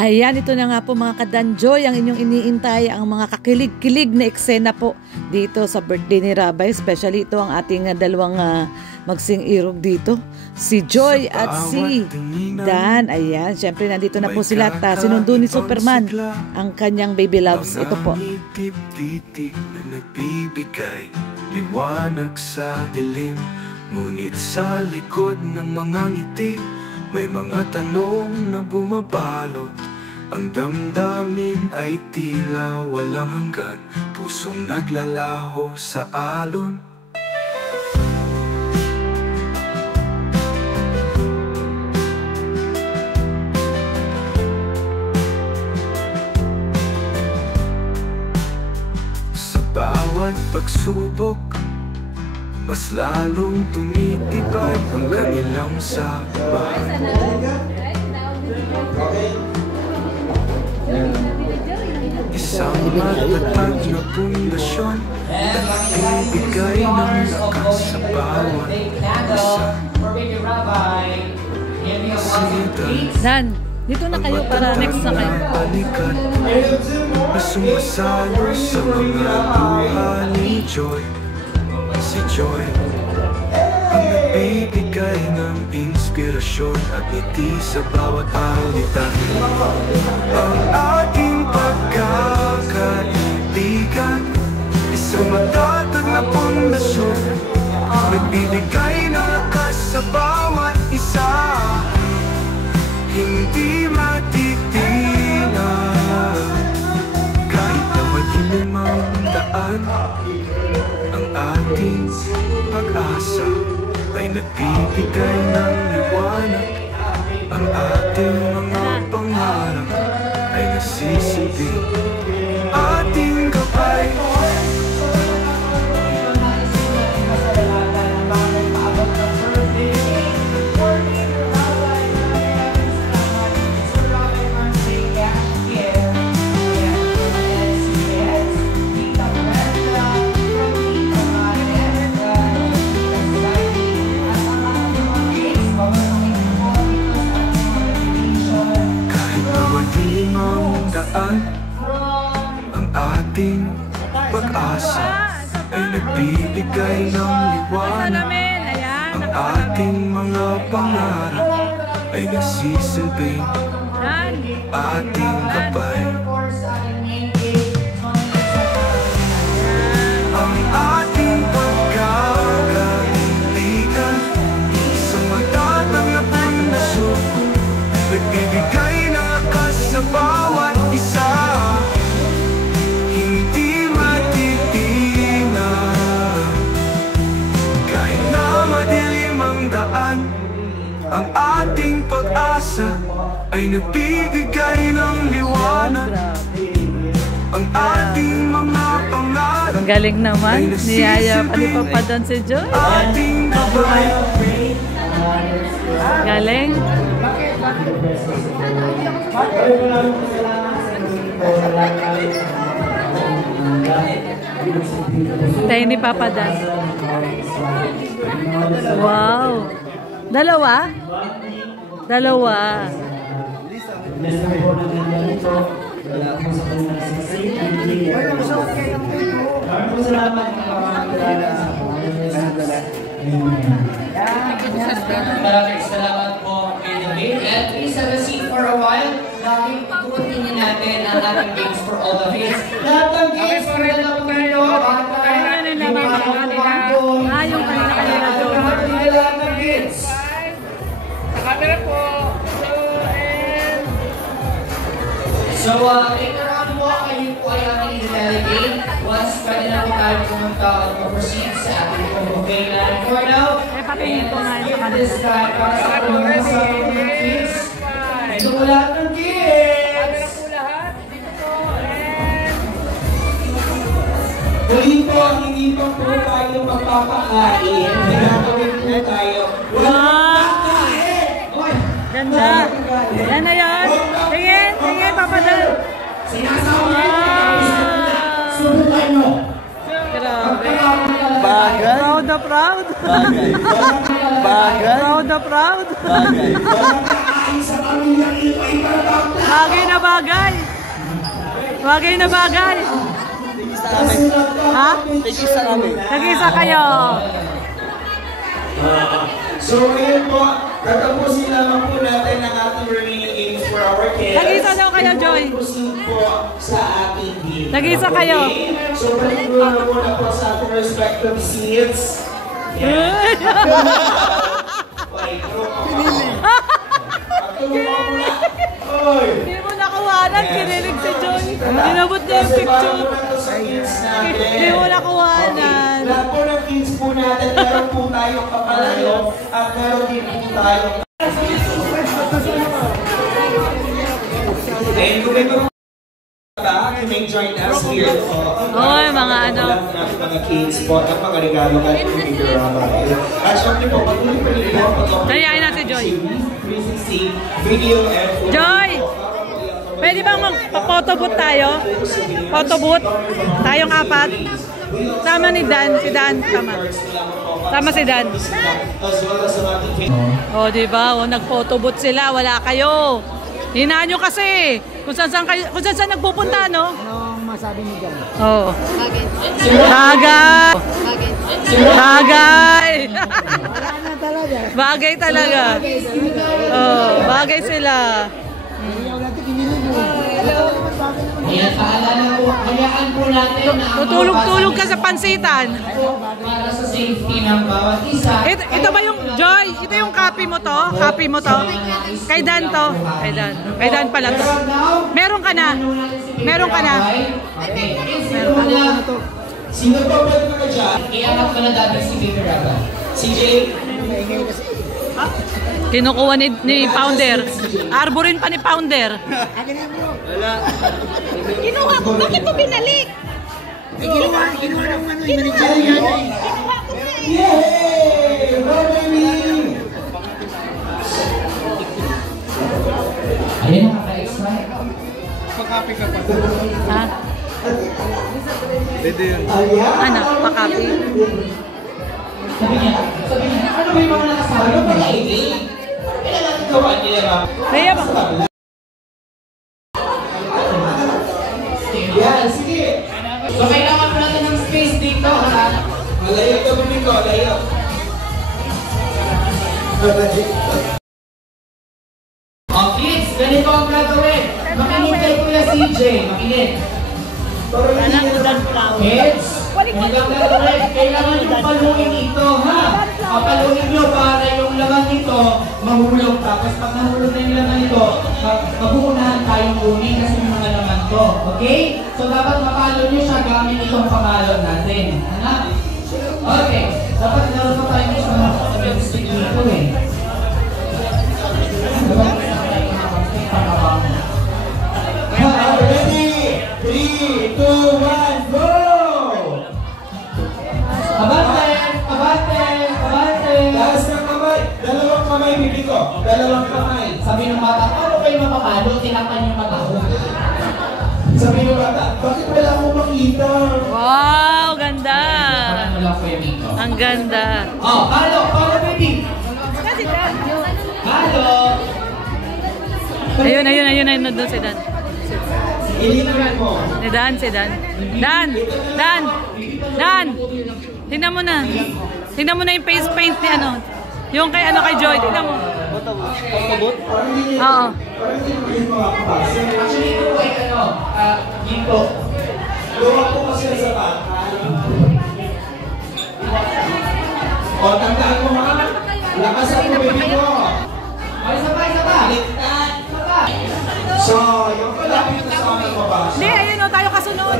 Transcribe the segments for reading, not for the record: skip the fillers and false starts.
Ayan, ito na nga po mga kadanjoy, ang inyong iniintay, ang mga kakilig-kilig na eksena po dito sa birthday ni Rabay. Especially ito ang ating dalawang magsing-irog dito, si Joy at si Dan. Ayan, syempre nandito na po sila at sinundo ni Superman ang kanyang baby loves. Ito po. Titik na nagbibigay liwanag sa dilim, ngunit sa likod ng mga ngiti may mga tanong na bumabalot. Ang damdamin ay tila walang hanggan, pusong naglalaho sa alon. Sa bawat pagsubok, mas lalong tumitibay ang kanilang sabahan. Isang matatag na pundasyon at ibigay ng lakas sa bawat isa. Dan, dito na kayo para next na kayo. Balikan na sumasalo sa mga buhay ni Joy. Si Joy ang nagbibigay ng inspirasyon at ngiti sa bawat alitan. Ang ating pagkakaibigan, isang matatag na pundasyon, nagbibigay ng lakas sa bawat isa, hindi matitinag. Kahit na madilim ang daan, ang ating pag-asa ay nagbibigay ng liwanag. Ang ating mga pangarap ay nasisilbi ating gabay. Ang ating pag-asa ay nagbibigay ng liwanag. Ang ating mga pangarap ay nagsisilbing ating gabay. Ang ating pagkakaibigan, isang matatag na pundasyon, nagbibigay ng lakas sa bawat isa, hindi matitinag. Kahit na madilim ang daan, ang ating pag-asa ay nagbibigay ng liwanag. Ang ating mga pangarap, ang galing naman, niyaya palipapadan si Joy. Ating gabay. Galing. Tayo ni Papa Dan. Wow. Dalawa? Dalawa. Maraming salamat po kay David. And please have a seat for a while. Laging pag-continue natin ang ating games for all the kids. Lahat ng games for the love kayo. Yung kanina lahat ng kids. Sa camera po. So, later on po, kayo po ay ating i-delegate. Once pwede na po tayo pumunta at proceed sa ating pag-okay na for now. Patingin ko nga yung And this time, para sa mga kids. Ito po lahat ng kids. Huli po, hindi pa po tayo magpapakain. Pinagawin po tayo. Wow! Ganda! Yan na yan! Tingin! Tingin! Papadal! Sinasabi subukan nyo. Grabe! Bagay! Proud na proud! Bagay! Bagay! Proud na proud! Bagay! Sa pamilya ito ay Bagay na bagay. Bagay na bagay. Ha? Tig-isa kami. Nag-isa kayo. So ngayon po, tatapusin lamang po natin ang ating remaining games for our kids. Nag-isa daw kayo, Joy. Proceed po sa ating game. Nag-isa kayo. So paliguan na po na po sa ating respective seats. Yan. Hindi mo nakuhanan, kinilig si Joy. Dinabot niya yung picture. Hindi mo nakuhanan. Lahat po ng kids po natin, meron po tayong kapalayo at meron din po tayong... And kung may you may join us here po. Oy, mga ano. Mga kids po at mga regalo ka ng Figurama. At syempre po, patuloy pa rin po. Kayain na si Joy. 360 video and... Joy! Pwede bang magpa-photobooth tayo? Photobooth? Tayong apat? Sama ni Dan. Si Dan. Tama. Tama si Dan. O, diba? O, nag-photobooth sila. Wala kayo. Hinaan nyo kasi. Kung saan nagpupunta, no? Anong masabi niyo dyan? Oo. Bagay. Bagay. Wala na talaga. Bagay talaga. Oh, bagay sila. Ayaw natin kinilig mo. Ayan, paalala po, hayaan po natin na ang Tutulog-tulog ka sa pansitan. para sa safety ng bawat isa. Ito ba yung, Joy? Ito yung copy mo to? Copy mo to? Kay Dan to? Kay Dan. Kay Dan pala to. Meron ka na? Meron ka na? Okay, meron ka na. Sino pa pwede ka dyan? Iangat ko na dati si Baby Raga. Si Jay? Kinukuha ni Founder. Arborin pa ni Founder. Kinuha ko, bakit mo binalik? Kinuha ng ano, manager yan. Yay! Baby! Ayan ang kaka-extra. Ha? Ayan! Ano? Pa-copy? Sabi niya, ano ba yung mga nakasabi? Ano ba yung idea? Kailangan gawa niya ba? Rhea ba? Yan, sige! So kailangan po natin ng space dito. Malayo ka bumi ko, malayo. Oh kids, ganito ang gagawin. Makinig kay Kuya CJ, makinig. Kids, ganito ang gagawin. Kailangan yung paluin ito, ha? Papaluin nyo para yung laman nito mahulog. Tapos pag nahulog na yung laman nito, maghuunahan tayong kunin kasi yung mga laman to. Okay? So dapat mapalo nyo siya gamit itong pamalon natin. Ano? Okay. Dapat naroon pa tayo sa mga stick dito eh. Ready? 3, 2, 1, go! Abante! Abante! Abante! Taas ng kamay. Dalawang kamay, bibi ko. Dalawang kamay. Sabi ng bata, ano kayo mapapalo? Tinapan yung mata ko. Sabi ng bata, bakit wala akong makita? Wow, ganda. Parang wala ko yung ito. Ang ganda. Oh, palo! Palo, baby! Palo! Ayun, doon si Dan. Ilinawan mo. Si Dan. Dan! Tingnan mo na. Tingnan mo na yung face paint ni ano. Yung kay Joy. Tingnan mo. Oo. Actually, ito ay dito. Luwag po kasi sa bata. O, tandaan mo ha. Lakasan mo, baby ko. Ay, isa pa! Baliktad. So, yung palapit na sa mga mabasa. Hindi, ayun o. Tayo kasunod.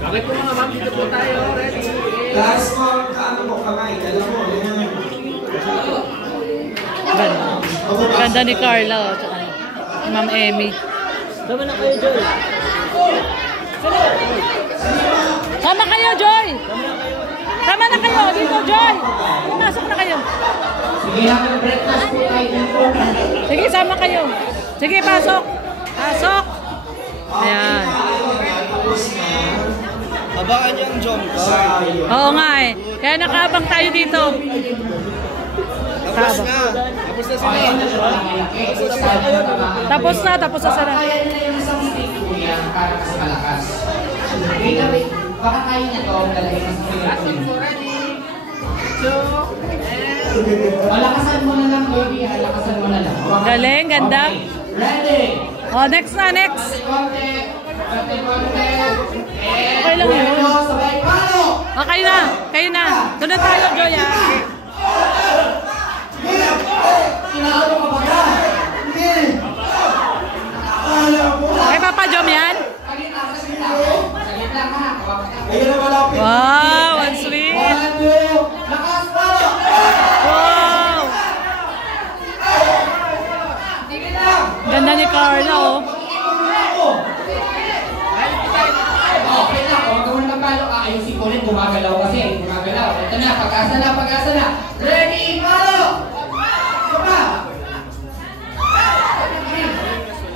Bakit po mga ma'am, dito po tayo. Ready? Taas mo, kaano mo kamay. Alam mo, yun. Ganda ni Carla. O, tsaka ni Ma'am Emmy. Sama na kayo, Joy. Sama kayo, Joy! Sama na kayo! Dito, Joy! Pumasok na kayo. Sige, hanggang breakfast po tayo dito. Sige, sama kayo. Sige, pasok. Pasok. Ayan. Hawakan niyo ang jump ko. Oo nga eh. Kaya nakaabang tayo dito. Tapos na. Tapos na sila. Tapos na sila. Kaya nila yung isang stick kuya para mas malakas. Wait, baka kaya niya to dalhin mas malakasan mo na lang, baby. Malakasan mo na lang. Galing, ganda. Okay. Ready? Oh, next na, next. Konti. Okay lang yun. Sabay palo! Oh, kayo na. Tunod tayo, Joy, ha? Kinaano ka ba ka? Hindi. Kay Papa Jom yan? Saglit lang ha. Ayun na malapit. Wow, ang sweet. 1, 2, lakas palo! Wow. Tigil lang! Ganda ni Carla, oh. Okay lang, huwag ka muna magpalo. Ayusin ko rin, gumagalaw kasi. Gumagalaw. Ito na, pag-asa na. Ready, palo! Saba!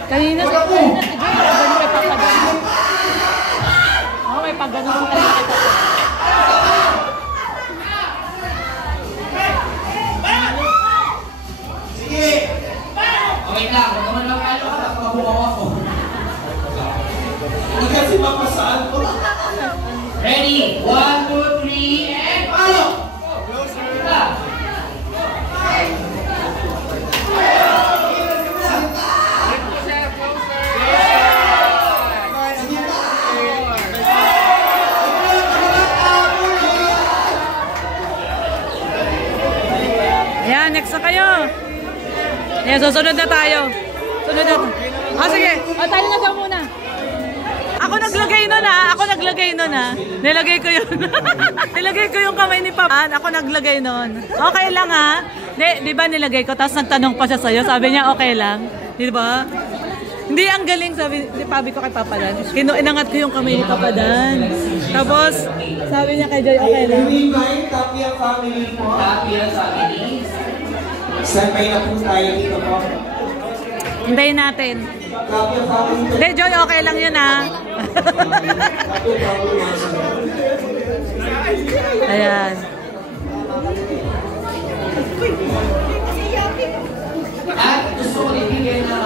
Kanina si Joy, ganun kay Papa Jom. Oh, may pagganon kanina kay Papa. Sige! Okay lang, huwag ka muna magpalo. Mabukaw ako. Hindi kasi mapasaan ko. Ready? 1, 2, 3, and palo! Closer! Ayan, next na kayo. Ayan, susunod na tayo. Sunod na. Sige. Tayo na daw muna. Ako naglagay nun ha. Nilagay ko yun. Nilagay ko yung kamay ni Papa. Ako naglagay nun. Okay lang ha. Di ba nilagay ko? Tapos nagtanong pa siya sa'yo. Sabi niya okay lang. Di ba? Hindi, ang galing. Sabi ko kay Papa Dan. Inangat ko yung kamay ni Papa Dan. Tapos sabi niya kay Joy okay lang. Invite Tapia family po. Tapia family. Standby na po tayo dito po. Hintayin natin. Tapia family. Hindi, Joy, okay lang yun ha. Ayan. At gusto ko ibigay ng